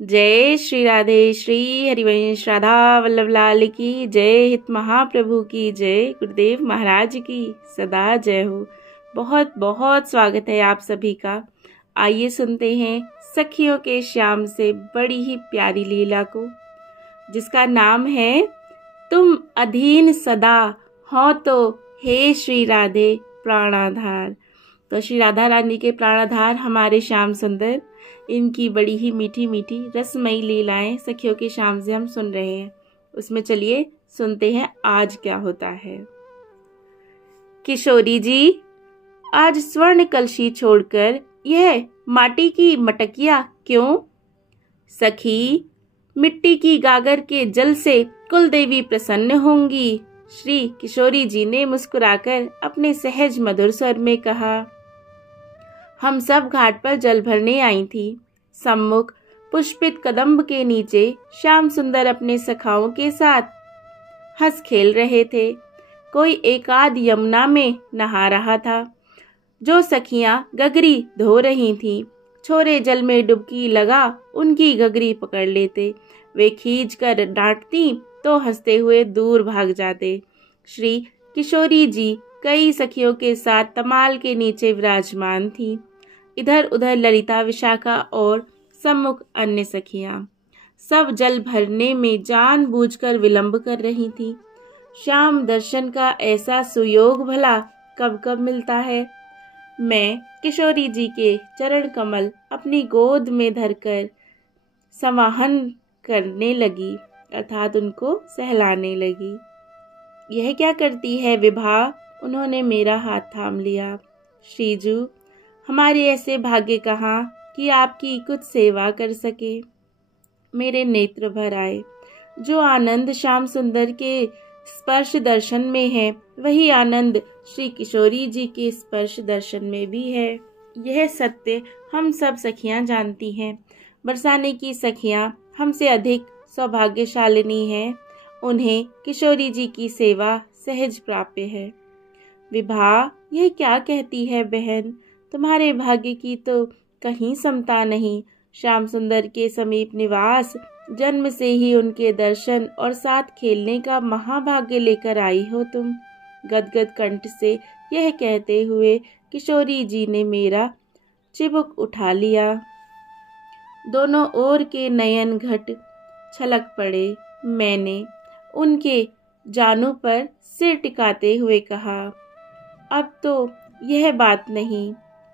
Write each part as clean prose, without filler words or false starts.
जय श्री राधे श्री हरिवंश राधा वल्लभ लाल की जय। हित महाप्रभु की जय। गुरुदेव महाराज की सदा जय हो। बहुत बहुत स्वागत है आप सभी का। आइए सुनते हैं सखियों के श्याम से बड़ी ही प्यारी लीला को, जिसका नाम है तुम अधीन सदा हो तो हे श्री राधे प्राणाधार। तो श्री राधा रानी के प्राणाधार हमारे श्याम सुंदर, इनकी बड़ी ही मीठी मीठी रसमयी लीलाएं सखियों के श्याम से हम सुन रहे हैं। उसमें चलिए सुनते हैं आज क्या होता है। किशोरी जी, आज स्वर्ण कलशी छोड़कर यह माटी की मटकिया क्यों? सखी, मिट्टी की गागर के जल से कुल देवी प्रसन्न होंगी। श्री किशोरी जी ने मुस्कुराकर अपने सहज मधुर स्वर में कहा। हम सब घाट पर जल भरने आई थी। सम्मुख पुष्पित कदम्ब के नीचे श्याम सुंदर अपने सखाओं के साथ हंस खेल रहे थे। कोई एकाध यमुना में नहा रहा था। जो सखियां गगरी धो रही थीं, छोरे जल में डुबकी लगा उनकी गगरी पकड़ लेते। वे खींच कर डांटती तो हंसते हुए दूर भाग जाते। श्री किशोरी जी कई सखियों के साथ तमाल के नीचे विराजमान थी। इधर उधर ललिता, विशाखा और सम्मुख अन्य सखियां सब जल भरने में जानबूझकर विलंब कर रही थी। श्याम दर्शन का ऐसा सुयोग भला कब कब मिलता है। मैं किशोरी जी के चरण कमल अपनी गोद में धरकर समाहन करने लगी, अर्थात उनको सहलाने लगी। यह क्या करती है विभा? उन्होंने मेरा हाथ थाम लिया। श्रीजू, हमारे ऐसे भाग्य कहाँ कि आपकी कुछ सेवा कर सके। मेरे नेत्र भर आए। जो आनंद श्याम सुंदर के स्पर्श दर्शन में है, वही आनंद श्री किशोरी जी के स्पर्श दर्शन में भी है। यह सत्य हम सब सखियां जानती हैं। बरसाने की सखियां हमसे अधिक सौभाग्यशालिनी हैं। उन्हें किशोरी जी की सेवा सहज प्राप्य है। विभा, यह क्या कहती है बहन? तुम्हारे भाग्य की तो कहीं समता नहीं। श्याम सुंदर के समीप निवास, जन्म से ही उनके दर्शन और साथ खेलने का महाभाग्य लेकर आई हो तुम। गदगद कंठ से यह कहते हुए किशोरी जी ने मेरा चिबुक उठा लिया। दोनों ओर के नयन घट छलक पड़े। मैंने उनके जानू पर सिर टिकाते हुए कहा, अब तो यह बात नहीं।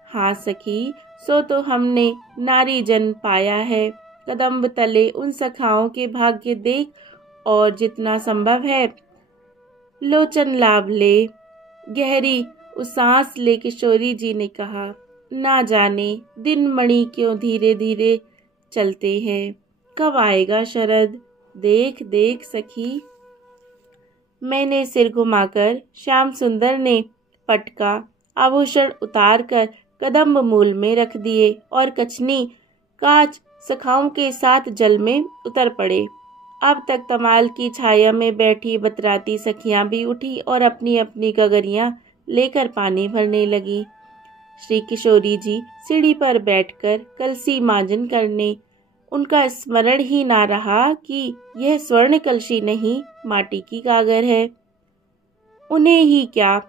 हाँ सखी, सो तो हमने नारी जन्म पाया है। कदम्ब तले उन सखाओं के भाग्य देख और जितना संभव है लोचन लाभ ले। गहरी उसास ले किशोरी जी ने कहा, ना जाने दिन मणि क्यों धीरे धीरे चलते हैं। कब आएगा शरद? देख देख सखी। मैंने सिर घुमाकर श्याम सुंदर ने पटका आभूषण उतार कर कदम्ब मूल में रख दिए और कचनी काच सखाओं के साथ जल में उतर पड़े। अब तक तमाल की छाया में बैठी बतराती सखियां भी उठी और अपनी अपनी गगरियां लेकर पानी भरने लगी। श्री किशोरी जी सीढ़ी पर बैठकर कलसी मांजन करने, उनका स्मरण ही ना रहा कि यह स्वर्ण कलशी नहीं, माटी की गागर है। उन्हें ही क्या,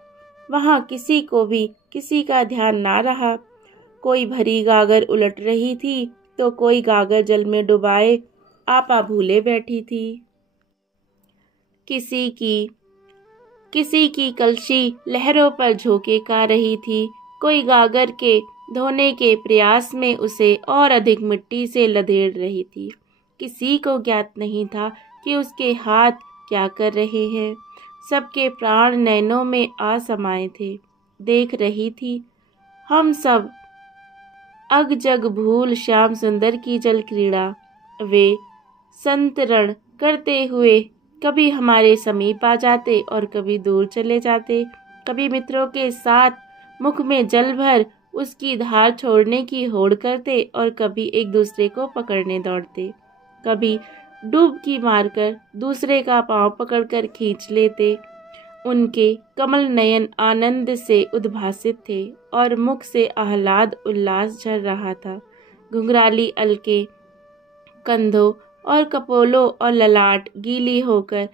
वहां किसी को भी किसी का ध्यान ना रहा। कोई भरी गागर उलट रही थी तो कोई गागर जल में डुबाए आपा भूले बैठी थी। किसी की कलशी लहरों पर झोंके का रही थी। कोई गागर के धोने के प्रयास में उसे और अधिक मिट्टी से लधेड़ रही थी। किसी को ज्ञात नहीं था कि उसके हाथ क्या कर रहे हैं। सबके प्राण नैनों में आ समाये थे। देख रही थी हम सब अग जग भूल श्याम सुंदर की जल क्रीड़ा। वे संतरण करते हुए कभी हमारे समीप आ जाते और कभी दूर चले जाते। कभी मित्रों के साथ मुख में जल भर उसकी धार छोड़ने की होड़ करते और कभी एक दूसरे को पकड़ने दौड़ते। कभी डुबकी मारकर दूसरे का पांव पकड़कर खींच लेते। उनके कमल नयन आनंद से उद्भासित थे और मुख से आह्लाद उल्लास झर रहा था। घुंघराली अलके कंधों और कपोलों और ललाट गीली होकर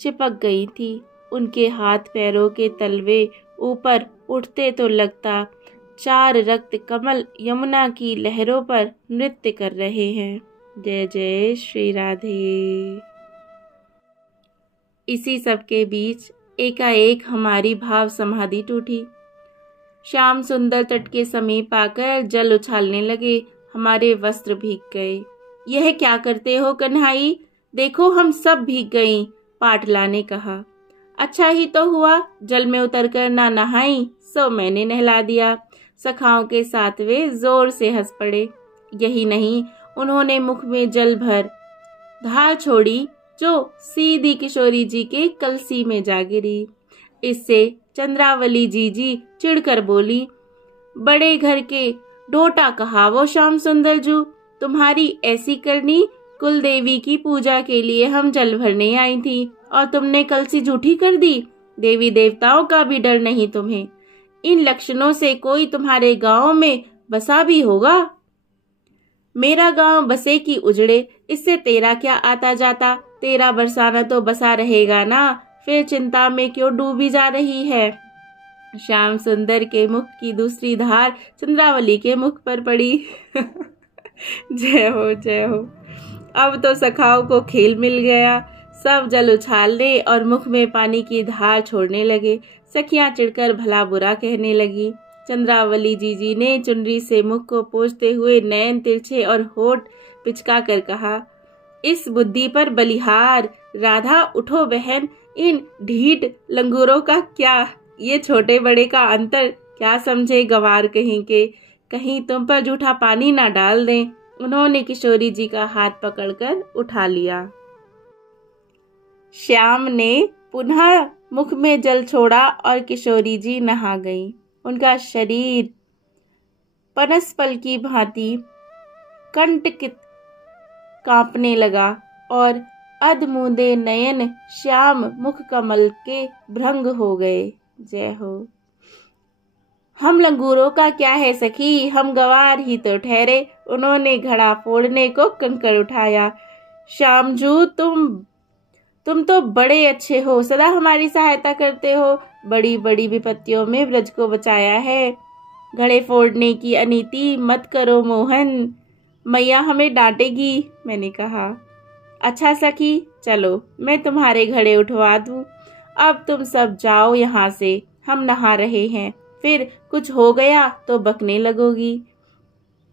चिपक गई थी। उनके हाथ पैरों के तलवे ऊपर उठते तो लगता 4 रक्त कमल यमुना की लहरों पर नृत्य कर रहे हैं। जय जय श्री राधे। इसी सब के बीच एकाएक हमारी भाव समाधि टूटी। श्याम सुंदर तट के समीप आकर जल उछालने लगे। हमारे वस्त्र भीग गए। यह क्या करते हो कन्हाई? देखो हम सब भीग गईं, पाटला ने कहा। अच्छा ही तो हुआ जल में उतरकर ना नहाई, सो मैंने नहला दिया। सखाओं के साथ वे जोर से हंस पड़े। यही नहीं, उन्होंने मुख में जल भर धार छोड़ी जो सीधी किशोरी जी के कलसी में जा गिरी। इससे चंद्रावली जी चिढ़कर बोली, बड़े घर के डोटा कहा वो श्याम सुंदर जू, तुम्हारी ऐसी करनी। कुल देवी की पूजा के लिए हम जल भरने आई थी और तुमने कलसी झूठी कर दी। देवी देवताओं का भी डर नहीं तुम्हें। इन लक्षणों से कोई तुम्हारे गांव में बसा भी होगा। मेरा गांव बसे की उजड़े, इससे तेरा क्या आता जाता। तेरा बरसाना तो बसा रहेगा ना, फिर चिंता में क्यों डूबी जा रही है। श्याम सुंदर के मुख की दूसरी धार चंद्रावली के मुख पर पड़ी। जय हो जय हो। अब तो सखाओं को खेल मिल गया। सब जल उछालने और मुख में पानी की धार छोड़ने लगे। सखियां चिढ़कर भला बुरा कहने लगी। चंद्रावली जी ने चुनरी से मुख को पोंछते हुए नयन तिरछे और होठ पिचका कर कहा, इस बुद्धि पर बलिहार। राधा उठो बहन, इन ढीठ लंगूरों का क्या, ये छोटे बड़े का अंतर क्या समझे गवार कहीं के। कहीं तुम पर जूठा पानी ना डाल दें। उन्होंने किशोरी जी का हाथ पकड़कर उठा लिया। श्याम ने पुनः मुख में जल छोड़ा और किशोरी जी नहा गईं। उनका शरीर पनसपल की भांति कंटकित कांपने लगा और अधमूंदे नयन श्याम मुख कमल के भ्रंग हो गए। जय हो। हम लंगूरों का क्या है सखी, हम गवार ही तो ठहरे। उन्होंने घड़ा फोड़ने को कंकड़ उठाया। श्यामजू तुम तो बड़े अच्छे हो, सदा हमारी सहायता करते हो। बड़ी बड़ी विपत्तियों में ब्रज को बचाया है। घड़े फोड़ने की अनीति मत करो मोहन, मैया हमें डांटेगी। मैंने कहा, अच्छा सखी चलो मैं तुम्हारे घड़े उठवा दूं। अब तुम सब जाओ यहाँ से, हम नहा रहे हैं। फिर कुछ हो गया तो बकने लगोगी।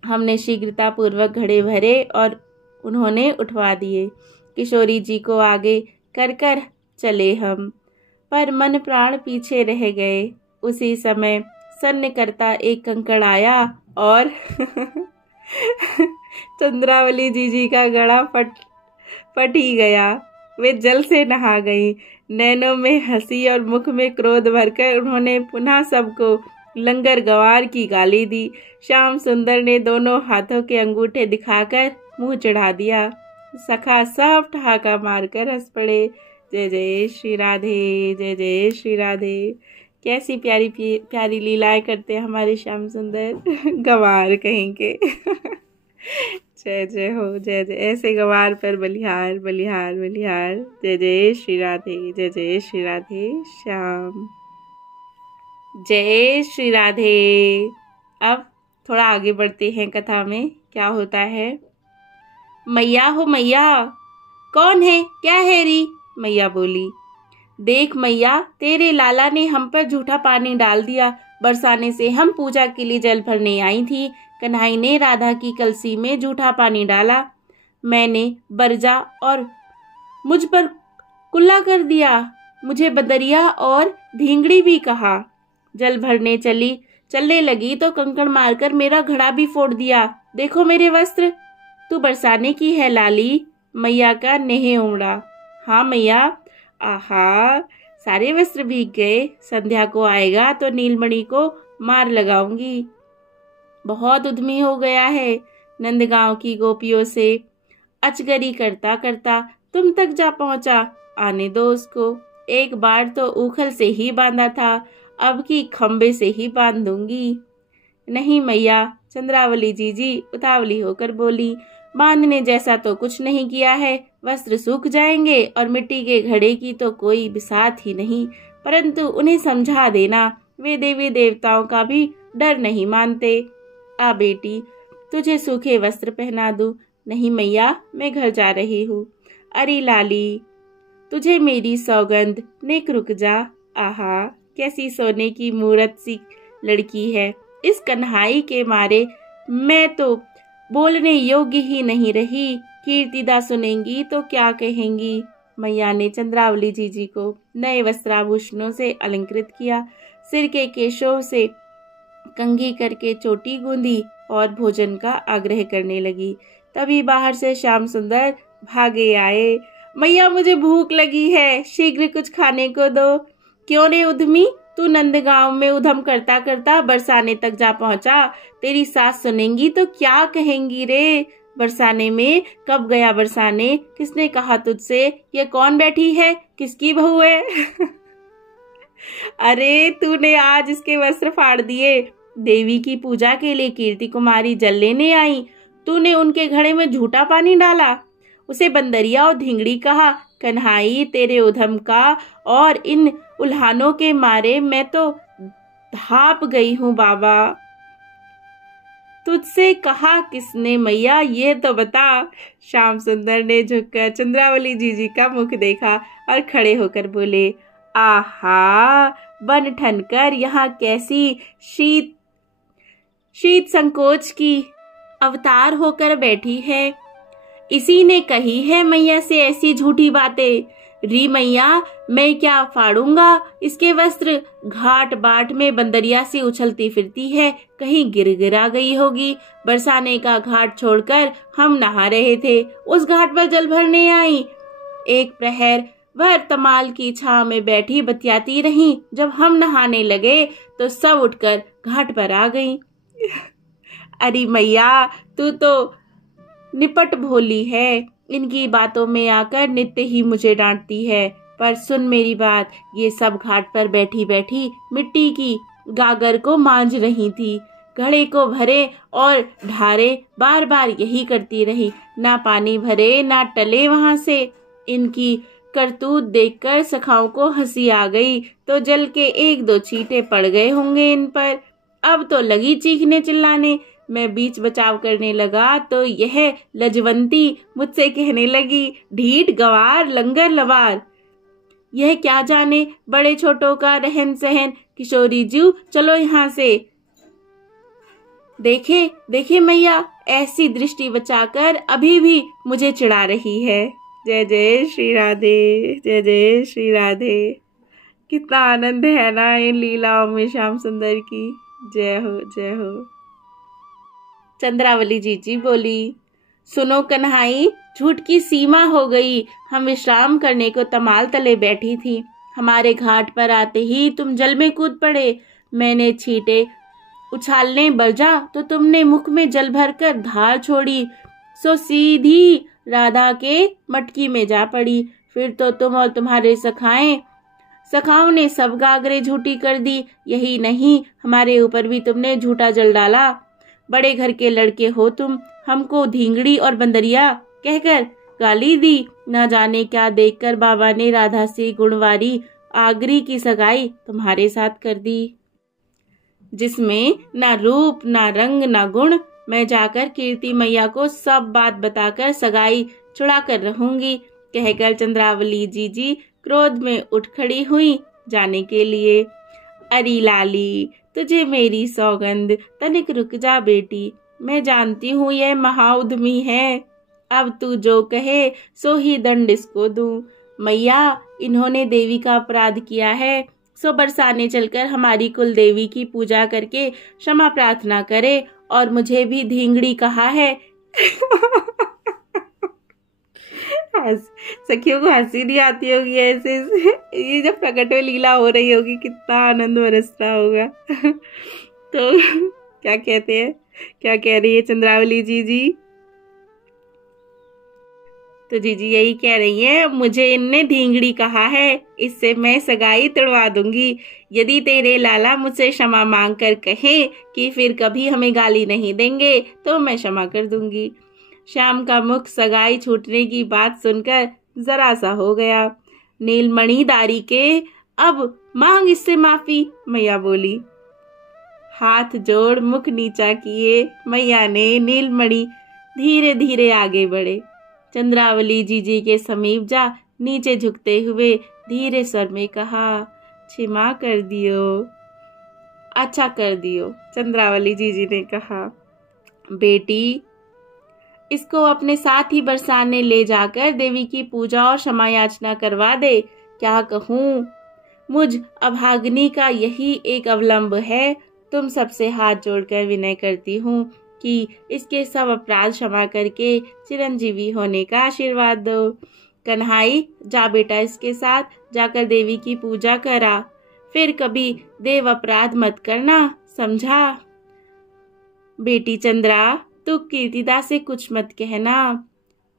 हमने शीघ्रता पूर्वक घड़े भरे और उन्होंने उठवा दिए। किशोरी जी को आगे कर कर चले हम, पर मन प्राण पीछे रह गए। उसी समय सन्न करता एक कंकड़ आया और चंद्रावली जी का गड़ा फट ही गया। वे जल से नहा गई। नैनों में हंसी और मुख में क्रोध भरकर उन्होंने पुनः सबको लंगर गंवार की गाली दी। श्याम सुंदर ने दोनों हाथों के अंगूठे दिखाकर मुंह चढ़ा दिया। सखा सब ठहाका मारकर हंस पड़े। जय जय श्री राधे, जय जय श्री राधे। कैसी प्यारी प्यारी लीलाएं करते हैं हमारे श्याम सुंदर, गंवार कहीं के। जय जय हो, जय जय। ऐसे गंवार पर बलिहार बलिहार बलिहार। जय जय श्री राधे, जय जय श्री राधे श्याम। जय श्री राधे। अब थोड़ा आगे बढ़ते हैं कथा में, क्या होता है। मैया हो मैया। कौन है, क्या है री? मैया बोली, देख मैया, तेरे लाला ने हम पर झूठा पानी डाल दिया। बरसाने से हम पूजा के लिए जल भरने आई थी। कन्हाई ने राधा की कलसी में झूठा पानी डाला। मैंने बरजा और मुझ पर कुल्ला कर दिया। मुझे बदरिया और ढींगड़ी भी कहा। जल भरने चलने लगी तो कंकड़ मारकर मेरा घड़ा भी फोड़ दिया। देखो मेरे वस्त्र। तू बरसाने की है लाली? मैया का नेह उमड़ा। हाँ मैया। आहा, सारे वस्त्र भीग गए। संध्या को आएगा तो नीलमणि को मार लगाऊंगी। बहुत उद्यमी हो गया है। नंदगांव की गोपियों से अचगरी करता करता तुम तक जा पहुंचा। आने दो उसको। एक बार तो उखल से ही बांधा था, अब की खंबे से ही बांध दूंगी। नहीं मैया, चंद्रावली जी उतावली होकर बोली। बांधने जैसा तो कुछ नहीं किया है, वस्त्र सूख जाएंगे और मिट्टी के घड़े की तो कोई बिसात ही नहीं। परंतु उन्हें समझा देना, वे देवी देवताओं का भी डर नहीं मानते। आ बेटी, तुझे सूखे वस्त्र पहना दूं। नहीं मैया, मैं घर जा रही हूँ। अरे लाली, तुझे मेरी सौगंध, नेक रुक जा। आहा, कैसी सोने की मूरत सी लड़की है। इस कन्हाई के मारे मैं तो बोलने योग्य ही नहीं रही। कीर्तिदा सुनेंगी तो क्या कहेंगी। मैया ने चंद्रावली जीजी को नए वस्त्राभूषणों से अलंकृत किया, सिर के केशों से कंघी करके चोटी गूंदी और भोजन का आग्रह करने लगी। तभी बाहर से श्याम सुंदर भागे आए। मैया, मुझे भूख लगी है, शीघ्र कुछ खाने को दो। क्यों रे उधमी, तू नंदगांव में उधम करता करता बरसाने तक जा पहुंचा। तेरी सास सुनेंगी तो क्या कहेंगी रे। बरसाने में कब गया बरसाने? किसने कहा तुझसे? ये कौन बैठी है? किसकी बहू है? अरे तूने आज इसके वस्त्र फाड़ दिए। देवी की पूजा के लिए कीर्ति कुमारी जल लेने आई, तूने उनके घड़े में झूठा पानी डाला, उसे बंदरिया और धिंगड़ी कहा। कन्हाई, तेरे उधम का और इन उल्हानों के मारे मैं तो धाप गई हूँ बाबा। तुझसे कहा किसने मैया, ये तो बता। श्याम सुंदर ने झुककर चंद्रावली जीजी का मुख देखा और खड़े होकर बोले, आहा, बन ठनकर यहाँ कैसी शीत संकोच की अवतार होकर बैठी है। इसी ने कही है मैया से ऐसी झूठी बातें। री मैया, मैं क्या फाड़ूंगा इसके वस्त्र। घाट बाट में बंदरिया सी उछलती फिरती है, कहीं गिरा गई होगी। बरसाने का घाट छोड़कर हम नहा रहे थे, उस घाट पर जल भरने आई। एक प्रहर वह तमाल की छांव में बैठी बतियाती रही। जब हम नहाने लगे तो सब उठकर घाट पर आ गई। अरे मैया, तू तो निपट भोली है, इनकी बातों में आकर नित्य ही मुझे डांटती है। पर सुन मेरी बात, ये सब घाट पर बैठी बैठी मिट्टी की गागर को मांझ रही थी, घड़े को भरे और ढारे, बार बार यही करती रही। ना पानी भरे ना टले वहां से। इनकी करतूत देखकर सखाओं को हंसी आ गई तो जल के एक दो छींटे पड़ गए होंगे इन पर। अब तो लगी चीखने चिल्लाने। मैं बीच बचाव करने लगा तो यह लजवंती मुझसे कहने लगी, ढीठ गवार लंगर लवार। यह क्या जाने बड़े छोटों का रहन सहन। किशोरी जी, चलो यहाँ से। देखे देखे मैया, ऐसी दृष्टि बचाकर अभी भी मुझे चिढ़ा रही है। जय जय श्री राधे, जय जय श्री राधे। कितना आनंद है ना इन लीलाओं में श्याम सुंदर की। जय हो, जय हो। चंद्रावली जीजी बोली, सुनो कन्हाई, झूठ की सीमा हो गई। हम विश्राम करने को तमाल तले बैठी थी, हमारे घाट पर आते ही तुम जल में कूद पड़े। मैंने छींटे उछालने बरजा तो तुमने मुख में जल भरकर धार छोड़ी, सो सीधी राधा के मटकी में जा पड़ी। फिर तो तुम और तुम्हारे सखाओं ने सब गागरे झूठी कर दी। यही नहीं, हमारे ऊपर भी तुमने झूठा जल डाला। बड़े घर के लड़के हो तुम, हमको धींगड़ी और बंदरिया कहकर गाली दी। न जाने क्या देखकर बाबा ने राधा से गुणवारी आगरी की सगाई तुम्हारे साथ कर दी, जिसमें ना रूप ना रंग ना गुण। मैं जाकर कीर्ति मैया को सब बात बताकर सगाई छुड़ा कर रहूंगी, कहकर चंद्रावली जीजी क्रोध में उठ खड़ी हुई जाने के लिए। अरे लाली, तुझे मेरी सौगंध, तनिक रुक जा बेटी। मैं जानती हूँ यह महाउद्यमी है, अब तू जो कहे सो ही दंड इसको दूं। मैया, इन्होंने देवी का अपराध किया है, सो बरसाने चलकर हमारी कुल देवी की पूजा करके क्षमा प्रार्थना करे। और मुझे भी धींगड़ी कहा है। सखियों को हंसी नहीं आती होगी ऐसे। ये जब प्रकट में लीला हो रही होगी कितना आनंद बरस रहा होगा। तो क्या कहते हैं, क्या कह रही है चंद्रावली जीजी? तो जीजी यही कह रही है, मुझे इनने धींगड़ी कहा है, इससे मैं सगाई तोड़वा दूंगी। यदि तेरे लाला मुझसे क्षमा मांग कर कहे कि फिर कभी हमें गाली नहीं देंगे तो मैं क्षमा कर दूंगी। श्याम का मुख सगाई छूटने की बात सुनकर जरा सा हो गया। नीलमणि दारी के, अब मांग इससे माफी, मैया बोली। हाथ जोड़ मुख नीचा किए मैया ने नीलमणि धीरे धीरे आगे बढ़े। चंद्रावली जीजी के समीप जा नीचे झुकते हुए धीरे स्वर में कहा, क्षमा कर दियो। अच्छा कर दियो, चंद्रावली जीजी ने कहा। बेटी, इसको अपने साथ ही बरसाने ले जाकर देवी की पूजा और क्षमा याचना करवा दे। क्या कहूँ, मुझ अभागिनी का यही एक अवलंब है। तुम सबसे हाथ जोड़कर विनय करती हूँ कि इसके सब अपराध क्षमा करके चिरंजीवी होने का आशीर्वाद दो। कन्हाई, जा बेटा, इसके साथ जाकर देवी की पूजा करा, फिर कभी देव अपराध मत करना, समझा। बेटी चंद्रा, तू कीर्तिदा से कुछ मत कहना,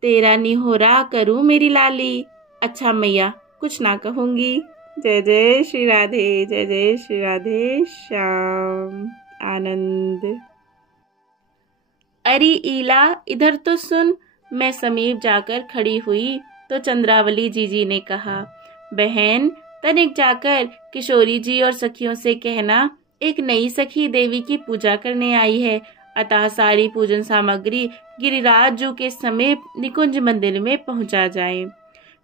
तेरा निहोरा करूं मेरी लाली। अच्छा मैया, कुछ ना कहूंगी। जय जय श्री राधे, जय जय श्री राधे श्याम। आनंद। अरे ईला, इधर तो सुन। मैं समीप जाकर खड़ी हुई तो चंद्रावली जीजी ने कहा, बहन, तनिक जाकर किशोरी जी और सखियों से कहना, एक नई सखी देवी की पूजा करने आई है, अतः सारी पूजन सामग्री गिरिराज जू के समीप निकुंज मंदिर में पहुंचा जाए।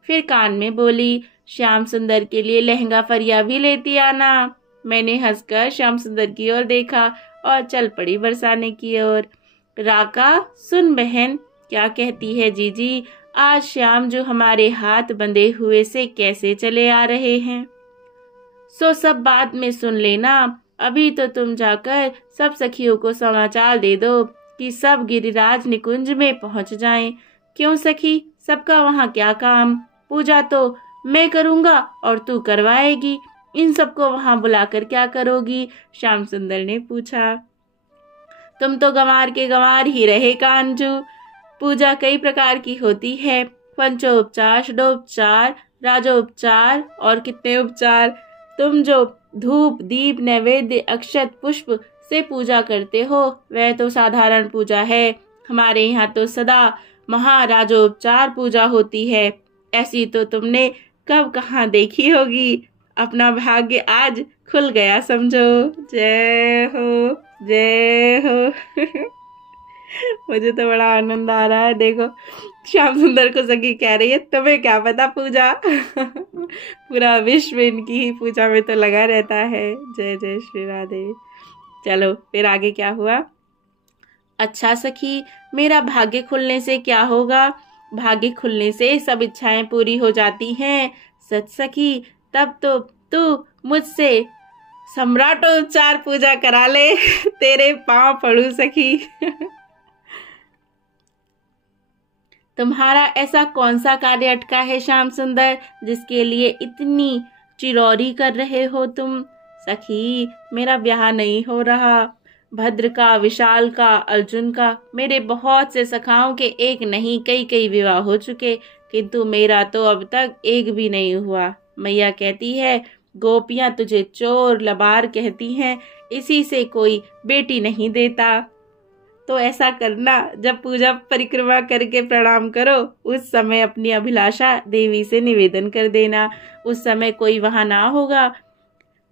फिर कान में बोली, श्याम सुंदर के लिए लहंगा फरिया भी लेती आना। मैंने हंसकर श्याम सुंदर की ओर देखा और चल पड़ी बरसाने की ओर। राका, सुन बहन, क्या कहती है जीजी, आज श्याम जो हमारे हाथ बंधे हुए से कैसे चले आ रहे हैं। सो सब बाद में सुन लेना, अभी तो तुम जाकर सब सखियों को समाचार दे दो कि सब गिरिराज निकुंज में पहुंच जाएं। क्यों सखी, सबका वहाँ क्या काम, पूजा तो मैं करूँगा और तू करवाएगी, इन सबको वहाँ बुलाकर क्या करोगी। श्याम सुंदर ने पूछा। तुम तो गंवार के गंवार ही रहे कांजू। पूजा कई प्रकार की होती है, पंचोपचार, षडोपचार, राजोपचार और कितने उपचार। तुम जो धूप दीप नैवेद्य अक्षत पुष्प से पूजा करते हो वह तो साधारण पूजा है। हमारे यहाँ तो सदा महाराजोपचार पूजा होती है। ऐसी तो तुमने कब कहाँ देखी होगी। अपना भाग्य आज खुल गया समझो। जय हो, जय हो। मुझे तो बड़ा आनंद आ रहा है। देखो, श्याम सुंदर को सखी कह रही है, तुम्हें क्या पता पूजा। पूरा विश्व इनकी ही पूजा में तो लगा रहता है। जय जय श्री राधे। चलो फिर आगे क्या हुआ। अच्छा सखी, मेरा भाग्य खुलने से क्या होगा। भाग्य खुलने से सब इच्छाएं पूरी हो जाती हैं। सच सखी, तब तो तू मुझसे सम्राटोपचार पूजा करा ले। तेरे पांव पड़ू सखी। तुम्हारा ऐसा कौन सा कार्य अटका है श्याम सुंदर, जिसके लिए इतनी चिरौरी कर रहे हो तुम। सखी, मेरा ब्याह नहीं हो रहा। भद्र का, विशाल का, अर्जुन का, मेरे बहुत से सखाओं के एक नहीं कई कई विवाह हो चुके, किंतु मेरा तो अब तक एक भी नहीं हुआ। मैया कहती है, गोपियां तुझे चोर लबार कहती हैं, इसी से कोई बेटी नहीं देता। तो ऐसा करना, जब पूजा परिक्रमा करके प्रणाम करो उस समय अपनी अभिलाषा देवी से निवेदन कर देना। उस समय कोई वहां ना होगा।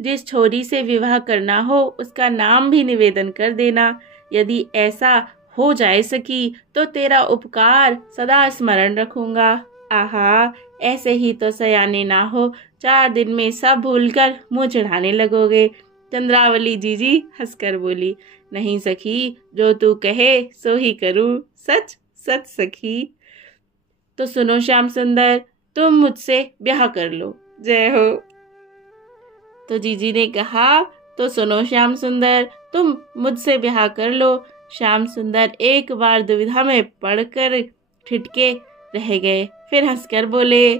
जिस छोरी से विवाह करना हो उसका नाम भी निवेदन कर देना। यदि ऐसा हो जाए सकी तो तेरा उपकार सदा स्मरण रखूंगा। आहा, ऐसे ही तो सयाने ना हो, 4 दिन में सब भूलकर मुंह चढ़ाने लगोगे। चंद्रावली जीजी हंसकर बोली, नहीं सखी, जो तू कहे सो ही करूं। सच सच सखी। तो सुनो श्याम सुंदर, तुम मुझसे ब्याह कर लो। जय हो। तो जीजी ने कहा, तो सुनो श्याम सुंदर, तुम मुझसे ब्याह कर लो। श्याम सुंदर एक बार दुविधा में पड़कर ठिठके रह गए, फिर हंसकर बोले,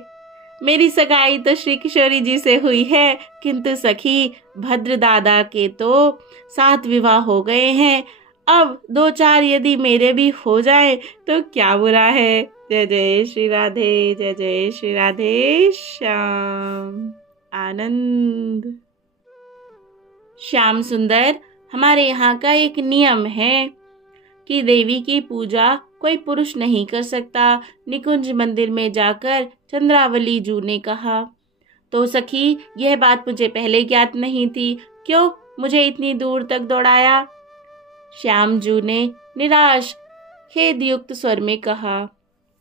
मेरी सगाई तो श्री किशोरी जी से हुई है, किंतु सखी, भद्र दादा के तो 7 विवाह हो गए हैं। अब 2-4 यदि मेरे भी हो जाए तो क्या बुरा है। जय जय श्री राधे, जय जय श्री राधे श्याम। आनंद। श्याम सुंदर, हमारे यहाँ का एक नियम है, कि देवी की पूजा कोई पुरुष नहीं कर सकता। निकुंज मंदिर में जाकर चंद्रावली जू ने कहा। तो सखी, यह बात मुझे पहले ज्ञात नहीं थी, क्यों मुझे इतनी दूर तक दौड़ाया? श्याम जू ने निराश खेद युक्त स्वर में कहा।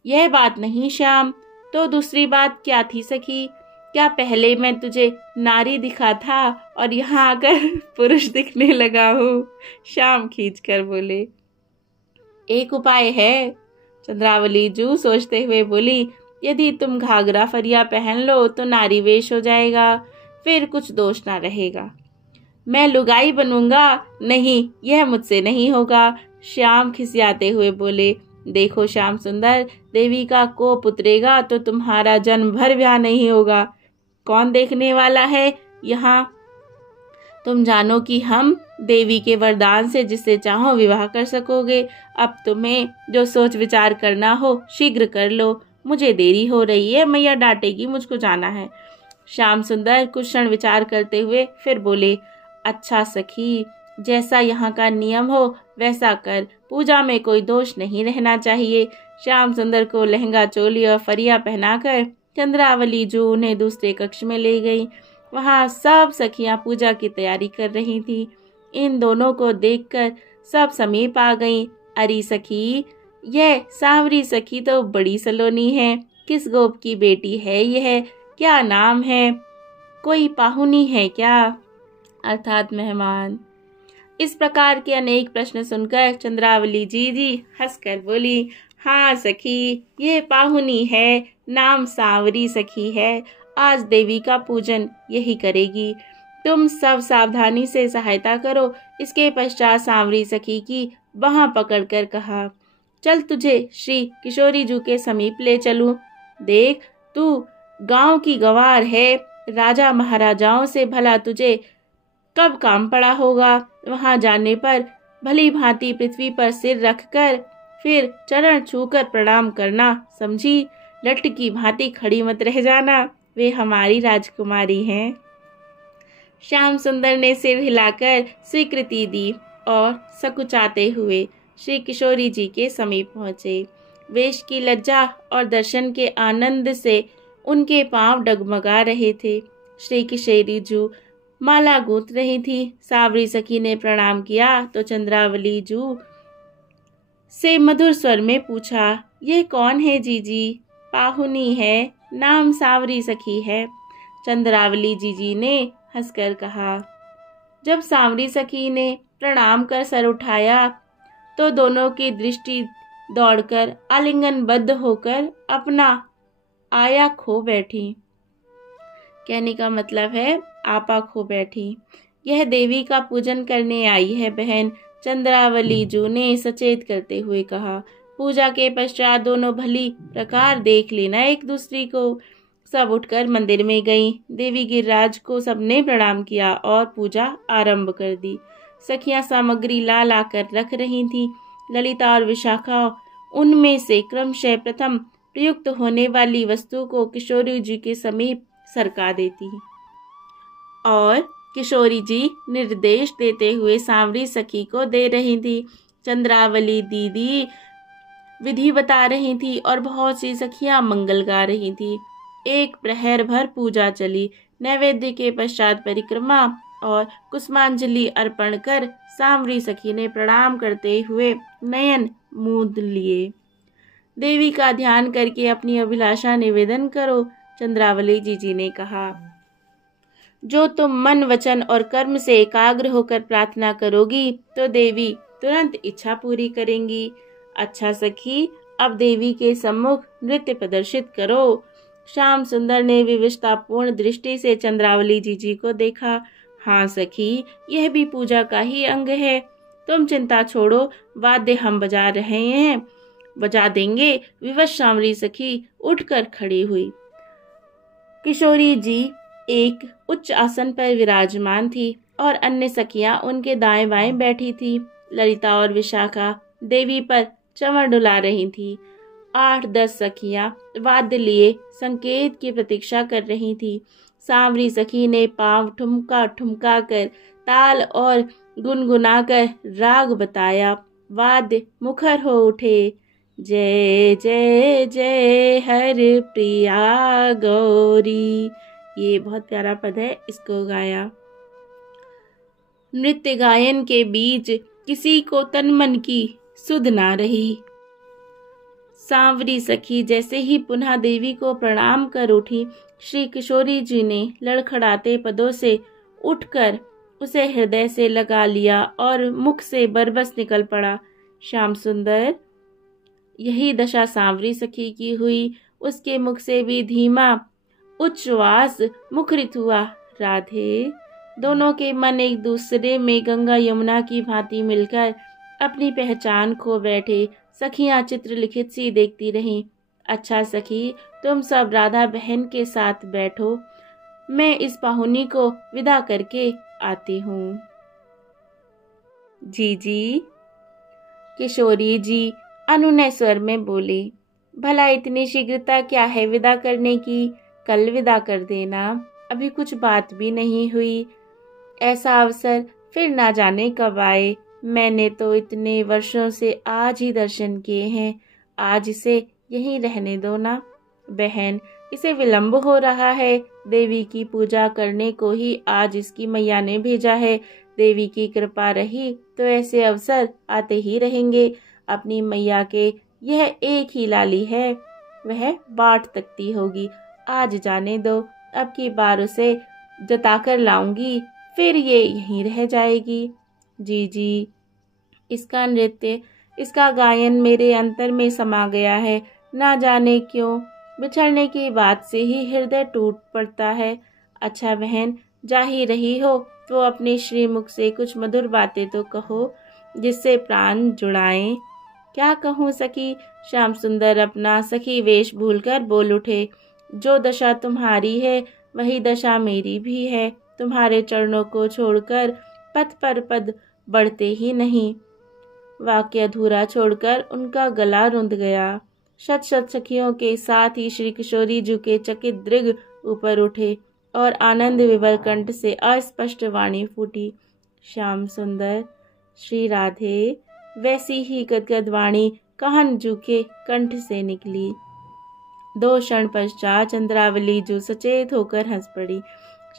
यह बात नहीं श्याम, तो दूसरी बात क्या थी सखी? क्या पहले मैं तुझे नारी दिखा था और यहाँ आकर पुरुष दिखने लगा हूँ? श्याम खींच कर बोले। एक उपाय है, चंद्रावली जू सोचते हुए बोली। यदि तुम घाघरा फरिया पहन लो तो नारी वेश हो जाएगा, फिर कुछ दोष ना रहेगा। मैं लुगाई बनूंगा? नहीं, यह मुझसे नहीं होगा, श्याम खिसियाते हुए बोले। देखो श्याम सुंदर, देवी का कोप उतरेगा तो तुम्हारा जन्म भर ब्याह नहीं होगा। कौन देखने वाला है यहाँ? तुम जानो कि हम देवी के वरदान से जिससे चाहो विवाह कर सकोगे। अब तुम्हें जो सोच विचार करना हो शीघ्र कर लो, मुझे देरी हो रही है, मैया डांटेगी, मुझको जाना है। श्याम सुंदर कुछ क्षण विचार करते हुए फिर बोले। अच्छा सखी, जैसा यहाँ का नियम हो वैसा कर, पूजा में कोई दोष नहीं रहना चाहिए। श्याम सुंदर को लहंगा चोली और फरिया पहनाकर चंद्रावली जू उन्हें दूसरे कक्ष में ले गई। वहाँ सब सखियां पूजा की तैयारी कर रही थी। इन दोनों को देखकर सब समीप आ गईं। अरे सखी, यह सांवरी सखी तो बड़ी सलोनी है। किस गोप की बेटी है यह? क्या नाम है? कोई पाहुनी है क्या? अर्थात मेहमान। इस प्रकार के अनेक प्रश्न सुनकर चंद्रावली जी हंसकर बोली। हाँ सखी, ये पाहुनी है, नाम सांवरी सखी है। आज देवी का पूजन यही करेगी। तुम सब सावधानी से सहायता करो। इसके पश्चात सांवरी सखी की बाँह पकड़कर कहा, चल तुझे श्री किशोरी जू के समीप ले चलूं। देख, तू गांव की गवार है, राजा महाराजाओं से भला तुझे कब काम पड़ा होगा। वहां जाने पर भली भांति पृथ्वी पर सिर रखकर फिर चरण छूकर प्रणाम करना, समझी? लट की भांति खड़ी मत रह जाना, वे हमारी राजकुमारी हैं। श्याम सुंदर ने सिर हिलाकर स्वीकृति दी और सकुचाते हुए श्री किशोरी जी के समीप पहुंचे। वेश की लज्जा और दर्शन के आनंद से उनके पांव डगमगा रहे थे। श्री किशोरी जू माला गूंथ रही थी। सांवरी सखी ने प्रणाम किया तो चंद्रावली जू से मधुर स्वर में पूछा, ये कौन है जीजी? पाहुनी है, नाम सांवरी सखी है। चंद्रावली जीजी ने हंसकर कहा। जब सांवरी सखी ने प्रणाम कर सर उठाया तो दोनों की दृष्टि दौड़कर आलिंगनबद्ध होकर अपना आया खो बैठी। कहने का मतलब है आपा खो बैठी। यह देवी का पूजन करने आई है बहन, चंद्रावली जू ने सचेत करते हुए कहा। पूजा के पश्चात दोनों भली प्रकार देख लेना एक दूसरी को। सब उठकर मंदिर में गईं। देवी गिरिराज को सबने प्रणाम किया और पूजा आरंभ कर दी। सखियां सामग्री ला ला कर रख रही थीं। ललिता और विशाखा उनमें से क्रमशः प्रथम प्रयुक्त होने वाली वस्तु को किशोरी जी के समीप सरका देती और किशोरी जी निर्देश देते हुए सांवरी सखी को दे रही थी। चंद्रावली दीदी विधि बता रही थी और बहुत सी सखियां मंगल गा रही थी। एक प्रहर भर पूजा चली। नैवेद्य के पश्चात परिक्रमा और कुसुमांजलि अर्पण कर सांवरी सखी ने प्रणाम करते हुए नयन मूंद लिए। देवी का ध्यान करके अपनी अभिलाषा निवेदन करो, चंद्रावली जीजी ने कहा। जो तुम मन वचन और कर्म से एकाग्र होकर प्रार्थना करोगी तो देवी तुरंत इच्छा पूरी करेंगी। अच्छा सखी, अब देवी के सम्मुख नृत्य प्रदर्शित करो। श्याम सुंदर ने विविधतापूर्ण दृष्टि से चंद्रावली जीजी को देखा। हाँ सखी, यह भी पूजा का ही अंग है। तुम चिंता छोड़ो, वाद्य हम बजा रहे हैं, बजा देंगे। विवश सांवरी सखी उठकर खड़ी हुई। किशोरी जी एक उच्च आसन पर विराजमान थी और अन्य सखियां उनके दाएं बाएं बैठी थी। ललिता और विशाखा देवी पर चंवर डुला रही थी। 8-10 सखियां वाद्य लिए संकेत की प्रतीक्षा कर रही थी। सांवरी सखी ने पांव ठुमका ठुमका कर ताल और गुनगुनाकर राग बताया। वाद्य मुखर हो उठे। जय जय जय हर प्रिया गौरी। ये बहुत प्यारा पद है, इसको गाया। नृत्य गायन के बीच किसी को तन मन की सुध ना रही। सांवरी सखी जैसे ही पुनः देवी को प्रणाम कर उठी, श्री किशोरी जी ने लड़खड़ाते पदों से उठकर उसे हृदय से लगा लिया और मुख से बरबस निकल पड़ा। श्याम सुंदर, यही दशा सांवरी सखी की हुई। उसके मुख से भी धीमा उच्छ्वास मुखरित हुआ। राधे। दोनों के मन एक दूसरे में गंगा यमुना की भांति मिलकर अपनी पहचान खो बैठे। सखियां चित्रलिखित सी देखती रहीं। अच्छा सखी, तुम सब राधा बहन के साथ बैठो, मैं इस पाहुनी को विदा करके आती हूँ। जी। किशोरी जी अनुनय स्वर में बोली, भला इतनी शीघ्रता क्या है विदा करने की? कल विदा कर देना, अभी कुछ बात भी नहीं हुई। ऐसा अवसर फिर ना जाने कब आए। मैंने तो इतने वर्षों से आज ही दर्शन किए हैं, आज इसे यहीं रहने दो ना। बहन, इसे विलंब हो रहा है। देवी की पूजा करने को ही आज इसकी मैया ने भेजा है। देवी की कृपा रही तो ऐसे अवसर आते ही रहेंगे। अपनी मैया के यह एक ही लाली है, वह बाट तकती होगी। आज जाने दो, अब की बार उसे जताकर लाऊंगी, फिर ये यहीं रह जाएगी। जी, इसका नृत्य, इसका गायन मेरे अंतर में समा गया है। ना जाने क्यों बिछड़ने की बात से ही हृदय टूट पड़ता है। अच्छा बहन, जा ही रही हो तो अपने श्रीमुख से कुछ मधुर बातें तो कहो, जिससे प्राण जुड़ाएं। क्या कहूँ सखी? श्याम सुंदर अपना सखी वेश भूलकर बोल उठे। जो दशा तुम्हारी है वही दशा मेरी भी है। तुम्हारे चरणों को छोड़कर पथ पर पद बढ़ते ही नहीं। वाक्य अधूरा छोड़कर उनका गला रुंध गया। शत शत सखियों के साथ ही श्री किशोरी जी के चकित दृग ऊपर उठे और आनंद विवल कंठ से अस्पष्ट वाणी फूटी। श्याम सुंदर, श्री राधे। वैसी ही गदगद वाणी काहन जू के कंठ से निकली। 2 क्षण पश्चात चंद्रावली जू सचेत होकर हंस पड़ी।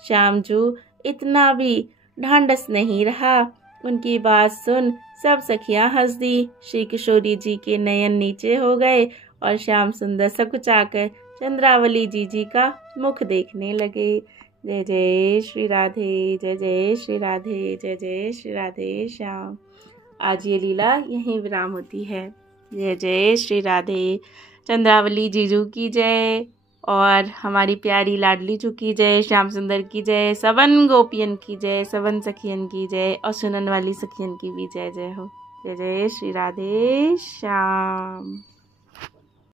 श्याम जू इतना भी ढांढस नहीं रहा। उनकी बात सुन सब सखियां हंस दी। श्री किशोरी जी के नयन नीचे हो गए और श्याम सुंदर सकुचाकर चंद्रावली जी का मुख देखने लगे। जय जय श्री राधे, जय जय श्री राधे, जय जय श्री राधे श्याम। आज ये लीला यहीं विराम होती है। जय जय श्री राधे। चंद्रावली जीजू की जय और हमारी प्यारी लाडली जू की जय, श्याम सुंदर की जय, सबन गोपियन की जय, सबन सखियन की जय और सुनन वाली सखियन की भी जय जय हो। जय जय श्री राधे श्याम।